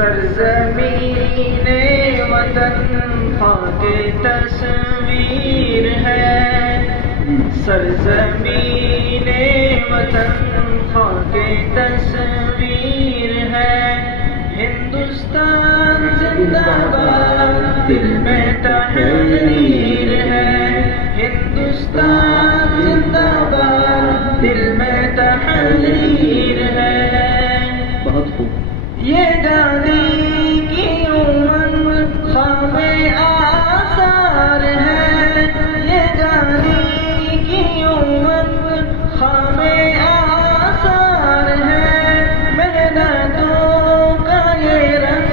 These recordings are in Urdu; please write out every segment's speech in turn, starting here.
سرزمین وطن خاک تصویر ہے، سرزمین وطن خاک تصویر ہے، ہندوستان زندہ باد دل میں تحریر ہے، ہندوستان زندہ باد دل میں تحریر ہے۔ بہت خوب۔ یہ گاندھی کی عمر خواب آثار ہے، یہ گاندھی کی عمر خواب آثار ہے، محنتوں کا یہ رنگ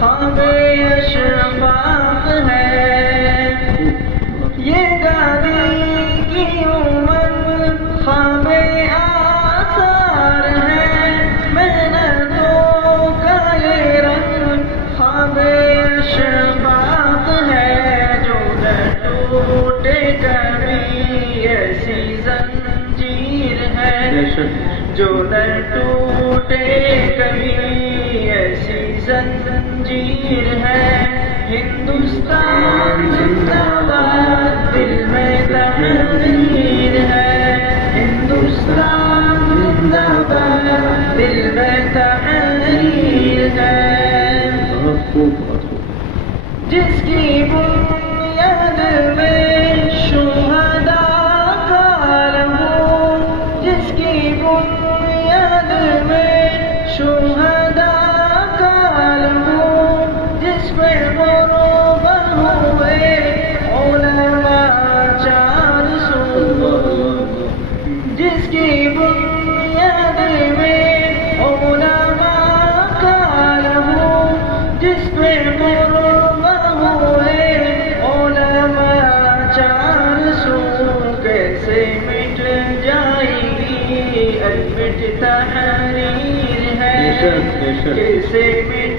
خواب اشفاق ہے، یہ گاندھی کی عمر خواب آثار ہے، محنتوں کا یہ رنگ خواب اشفاق ہے، جو نہ ٹوٹے کبھی ایسی زنجیر ہے، جو نہ ٹوٹے کبھی ایسی زنجیر ہے، ہندوستان زندہ باد دل میں تحریر ہے، ہندوستان زندہ باد دل میں تحریر ہے، بہت خوب بہت خوب۔ جس کی بنیاد میں شہداء کا لہو، جس کی بنیاد میں شہداء کا لہو، جس پہ غروب ہوئے علماء 400، جس کی بنیاد میں علماء کا لہو، جس پہ غروب ہوئے علماء 400، کیسے مٹ جائے گی المٹ تحریر ہے، کیسے مٹ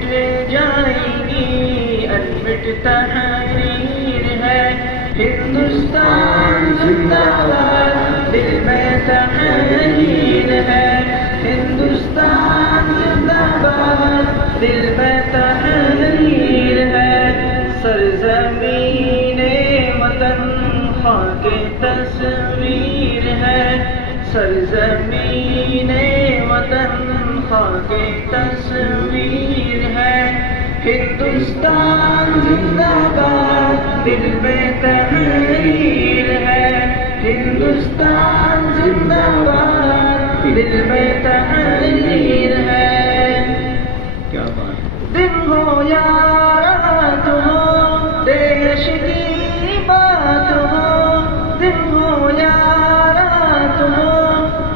جائے گی المٹ تحریر ہے، ہندوستان زندہ باد دل میں تحریر ہے، ہندوستان زندہ باد دل میں تحریر ہے، سرزمین وطن خاک تصویر ہے، سرزمین وطن خاک تصویر ہے، ہندوستان زندہ باد دل میں تحریر ہے، ہندوستان زندہ باد دل میں تحریر ہے، کیا بات۔ دن ہو یا رات ہو دیش کی بات ہو، دن ہو یا رات ہو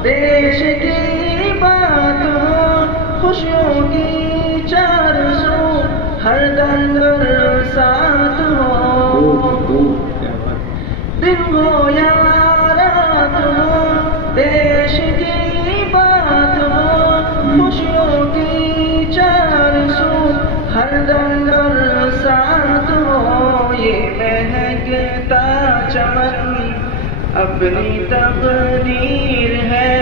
دیش کی بات ہو، خوشیوں کی 400 ہر دم ساتھ ہو، دن ہو یا رات ہو دیش کی بات ہو، خوشیوں کی 400 ہر دم ساتھ ہو، یہ مہکتا چمن اپنی تقدیر ہے،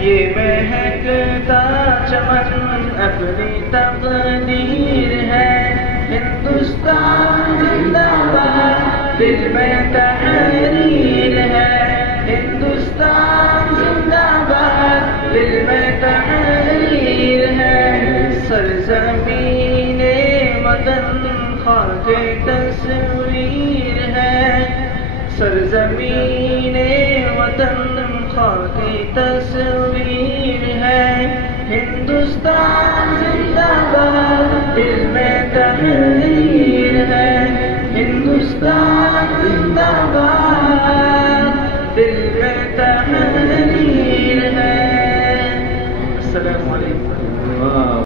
یہ مہکتا چمن اپنی تقدیر ہے، ہندوستان زندہ باد دل میں تحریر ہے، ہندوستان زندہ باد دل میں تحریر ہے، سرزمین وطن خاک تصویر ہے، سرزمین وطن خاک تصویر ہے، ہندوستان